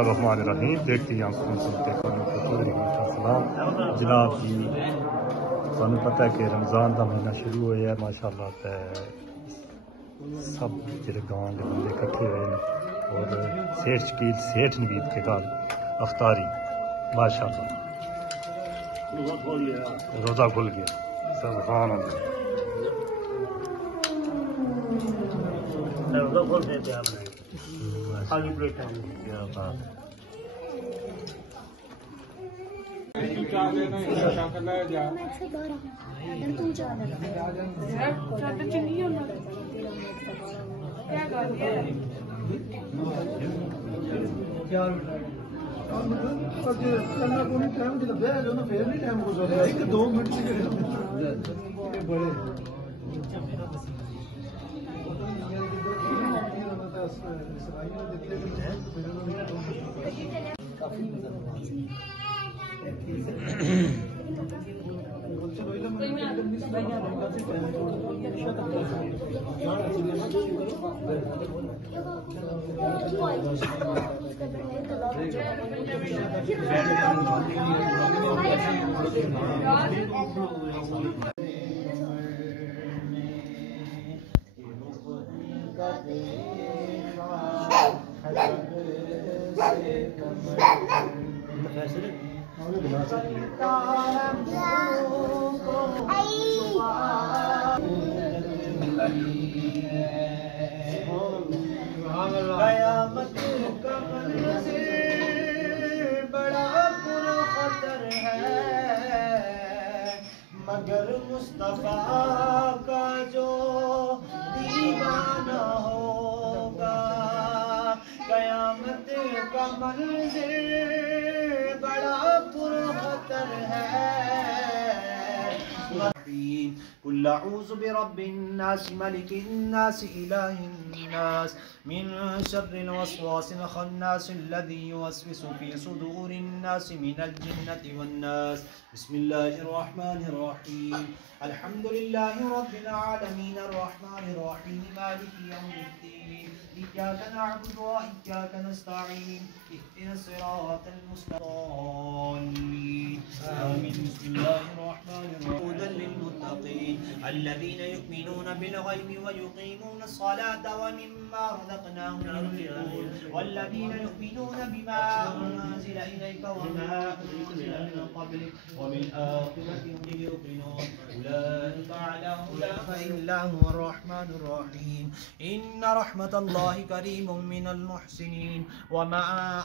الرحمن الرحیم. دیکھتے ہیں السلام جناب جی. سانو پتہ ہے کہ رمضان کا مہینہ شروع ہوا ہے ماشاءاللہ. سب جڑے گاؤں کے بندے اکٹھے ہوئے ہیں اور سیٹھ شکیل سیٹھ نوید کے گھر افطاری ماشاءاللہ. روزہ کھل گیا. سبحان اللہ. کیا بات ہے. قیامت کا منظر بڑا پرخطر ہے مگر مصطفیٰ کا جو دیوانہ ہوگا. قیامت کا منظر بڑا پرخطر ہے. قل اعوذ برب الناس ملك الناس اله الناس من شر الوسواس الخناس الذي يوسوس في صدور الناس من الجنة والناس. بسم الله الرحمن الرحيم. الحمد لله رب العالمين الرحمن الرحيم مالك يوم الدين. إياك نعبد وإياك نستعين اهدنا الصراط المستقيم. آمين. بسم الله الرحمن الرحيم. هدى للمتقين الذين يؤمنون بالغيب ويقيمون الصلاة ومما رزقناهم ينفقون والذين يؤمنون بما أنزل إليك وما أنزل من قبلك وبالآخرة هم يوقنون أولئك على هدى فإلا هو الرحمن الرحيم. إن رحمة الله قريب من المحسنين وما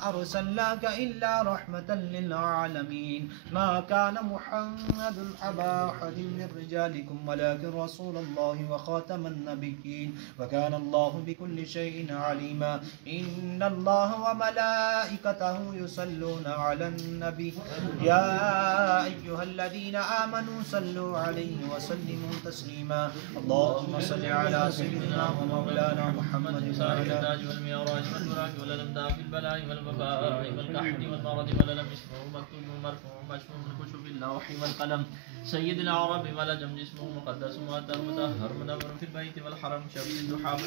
أرسلناك إلا رحمة للعالمين. ما كان محمد أبا أحد من رجالكم ولكن رسول الله وخاتم النبيين وكان الله بكل شيء عليما. إن الله وملائكته يصلون على النبي يا أيها الذين آمنوا صلوا عليه وسلموا تسليما. اللهم صل على سيدنا ومولانا محمد صاحب التاج والمعراج والبراق والألمداء في البلاء والبكاء والقحط والمرض والألم اسمه مكتوب مرفوع مشفوع بالكشف اللوح والقلم. سيد العرب والعجم جسمه مقدس مؤثر مطهر منور في البيت والحرم شمس الدحابة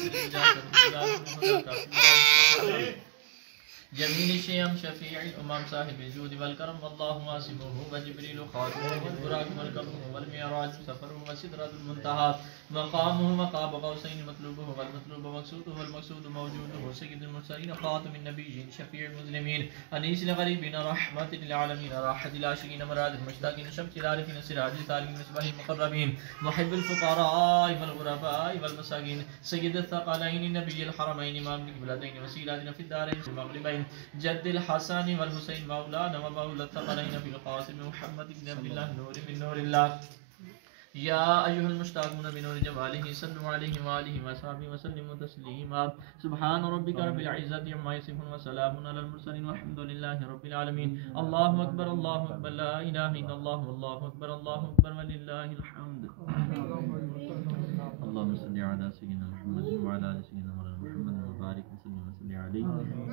جميل الشيم شفيع الأمم صاحب الجود والكرم والله واسمه وجبريل خاتمه والبراق والكرم والمعراج سفره وسدرة المنتهى مقامه مقام قوسين مطلوبه والمطلوب مقصوده والمقصود موجوده سيد المرسلين خاتم النبيين شفيع المسلمين أنيس الغريبين رحمة للعالمين راحة العاشقين مراد المشتاقين شمس العارفين سراج التاركين مصباح المقربين محب الفقراء والغرباء والمساكين سيد الثقلين نبي الحرمين إمام القبلتين وسيلاتنا في الدارين المغربين جد الحسن والحسين مولانا ومولى الثقلين بالقاسم محمد بن عبد الله نور من نور الله. يا أيها المشتاقون بنور جماله صلوا عليه وآله وصحبه وسلموا تسليما. سبحان ربك رب العزة عما يصفون وسلام على المرسلين والحمد لله رب العالمين. الله أكبر الله أكبر لا إله إلا الله والله أكبر الله أكبر ولله الحمد. اللهم صل على سيدنا محمد وعلى آل سيدنا محمد وبارك وسلم عليه.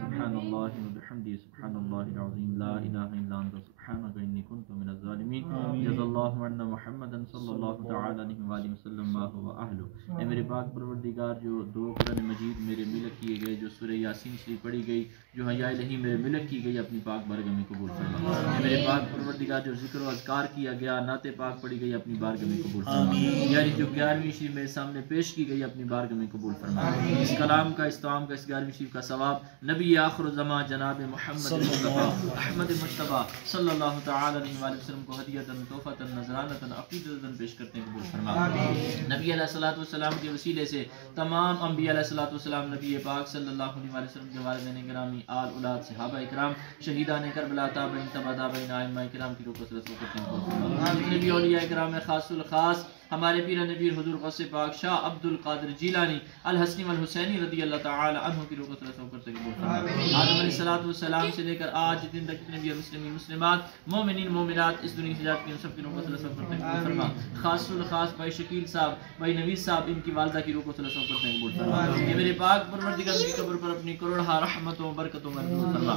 سبحان الله وبحمده وبحمده سبحان الله العظيم لا إله إلا أنت سبحانك إني كنت من الظالمين جزا الله عنا محمدا صلی اللہ تعالی علیہ وآلہ وسلم ما هو أهله۔ اے میرے پاک پروردگار جو دو قرآن مجید میرے ملک کیے گئے، جو سورہ یاسین شریف پڑھی گئی، جو حیا الہی میرے ملک کی گئی، اپنی پاک بارگاہ میں قبول فرما۔ اے میرے پاک پروردگار جو ذکر و اذکار کیا گیا، نعت پاک پڑھی گئی، اپنی بارگاہ میں قبول فرما۔ یعنی جو 11ویں شریف میرے سامنے پیش کی گئی، اپنی بارگاہ میں قبول فرما۔ اس کلام کا، اس تعام کا، اس 11ویں شریف کا ثواب نبی آخر الزمان جناب محمد مصطفیٰ احمد مصطفیٰ صلی اللہ تعالی علیہ وآلہ وسلم کو ہدیۃً تحفۃً نذرانۃً عقیدۃً پیش کرتے ہیں، قبول فرما۔ نبی علیہ الصلوۃ والسلام کے وسیلے سے تمام انبیاء علیہ الصلوۃ والسلام، نبی پاک صلی اللہ علیہ وآلہ وسلم کے والدین گرامی، آل اولاد، صحابہ کرام، شہیدان کربلا، تابعین، تبع تابعین، ائمہ کرام کی روح کو رسول کرتے ہیں، قبول فرما۔ جتنے بھی اولیاء کرام ہیں، خاص الخاص ہمارے پیر نبی حضور غوث پاک شاہ عبد القادر جیلانی الحسنی والحسینی رضی اللہ تعالی عنہ کی روح کو رسول کرتے ہیں، قبول فرما۔ آدم علیہ الصلوۃ والسلام سے لے کر آج دن تک جتنے بھی مسلمین مسلمات، مومنین مومنات اس دنیا سے جات کی سب کی روح کو رسول کرتے ہیں، قبول فرما۔ خاص الخاص بھائی شکیل صاحب، بھائی نوید صاحب، ان کی والدہ کی روح کو رسول کرتے ہیں، قبول فرما۔ اے میرے پاک پروردگار کی قبر پر اپنی کروڑہا رحمتوں و برکتوں میں قبول فرما۔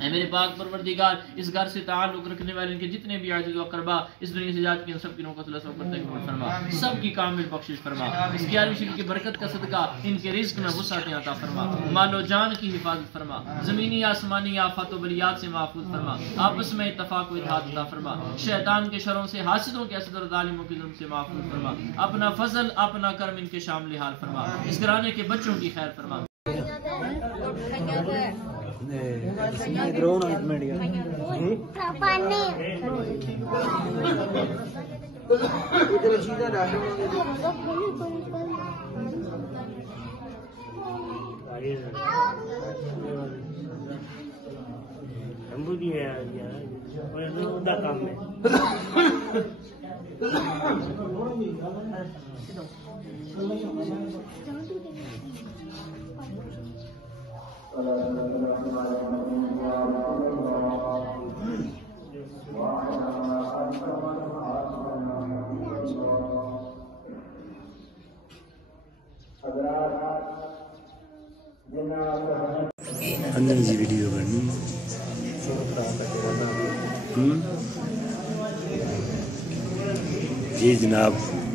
اے میرے پاک پروردگار اس گھر سے تعلق رکھنے والے ان کے جتنے بھی عزیز و اقربا اس دنیا سے جات کی سب کی روح کو رسول کرتے ہیں، قبول فرما۔ سب کی کامل بخشش فرما۔ اس 11ویں شریف کی برکت کا صدقہ ان کے رزق میں وسعت عطا فرما، مال و جان کی حفاظت فرما، زمینی آسمانی آفات و بلیات سے محفوظ فرما، آپس میں اتفاق و اتحاد عطا فرما، شیطان کے شروں سے، حاسدوں کے حسد اور ظالموں کے ظلم سے محفوظ فرما، اپنا فضل اپنا کرم ان کے شامل حال فرما، اس گھرانے کے بچوں کی خیر فرما۔ اندر جی ویڈیو بننی جی جناب،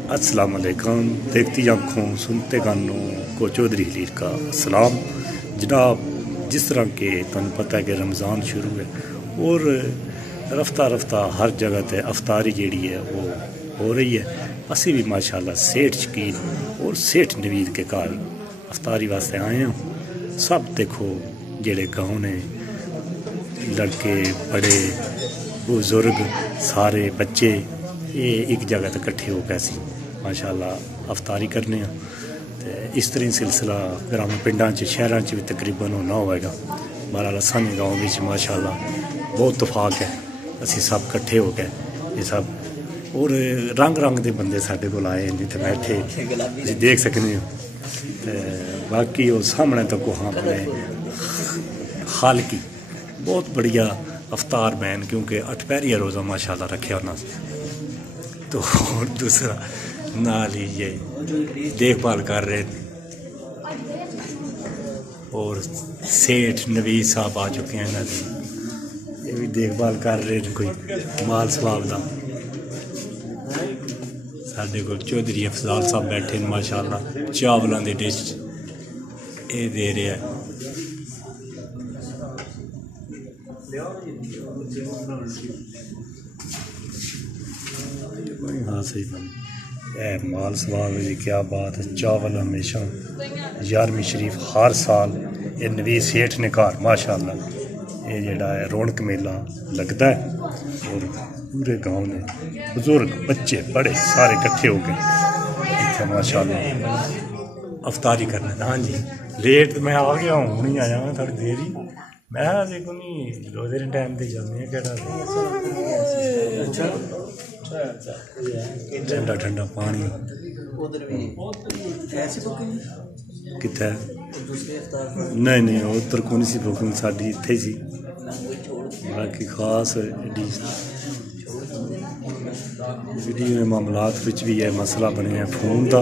السلام علیکم۔ دیکھتی آنکھوں سنتے کانوں کو چودھری حلیر کا السلام۔ جناب، جس طرح کہ تمہیں پتہ ہے کہ رمضان شروع ہے اور رفتہ رفتہ ہر جگہ تے افطاری جیڑی ہے وہ ہو رہی ہے، اسی بھی ماشاءاللہ سیٹھ شکیل اور سیٹھ نوید کے گھر افطاری واسطے آئے ہیں۔ سب دیکھو جڑے گاؤں نے، لڑکے بڑے بزرگ سارے بچے، یہ ایک جگہ تے کٹھے ہو گئے سی ماشاءاللہ افطاری کرنے ہیں۔ اس طرح سلسلہ گرام پنڈاں شہراں بھی تقریباً ہونا ہوئے گا۔ بہرحال سانے گاؤں میں ماشاءاللہ بہت اتفاق ہے، اسی سب کٹھے ہو گئے یہ سب، اور رنگ رنگ دے بندے ساڈے کول آئے ہیں جتنے بیٹھے جی دیکھ سکنے ہو۔ باقی وہ سامنے تو کو ہاں اپنے خالقی بہت بڑھیا افطار بین، کیونکہ 8 پہریہ روزہ ماشاءاللہ رکھے ہونا، تو اور دوسرا نال ہی یہ دیکھ بھال کر رہے ہیں۔ اور سیٹھ نوید صاحب آ چکے ہیں انہوں نے، یہ بھی دیکھ بھال کر رہے ہیں کوئی مال سواب دا۔ ساڈے کول چودھری افضال صاحب بیٹھے ہیں ماشاءاللہ، چاولاں دی ڈش یہ دے رہے ہیں۔ ہاں صحیح بن اے مال سوال جی، کیا بات ہے۔ چاول ہمیشہ 11ویں شریف ہر سال یہ نوید سیٹھ نے گھر ماشاءاللہ یہ جڑا ہے رونق میلہ لگتا ہے، اور پورے گاؤں نے بزرگ بچے بڑے سارے کٹھے ہو گئے اتنے ماشاءاللہ افطاری کرنا۔ ہاں جی لیٹ میں آ گیا ہوں، نہیں آیا میں تھوڑی دیر ہی، میں دیکھو نہیں روزے کے ٹائم تے جانے کہڑا ٹھنڈا ٹھنڈا پانی کتنے نہیں نہیں ادھر کو نہیں سی بکنگ، ساری اتنے سی۔ باقی خاص ویڈیو معاملات بھی ہے مسئلہ بنے فون کا،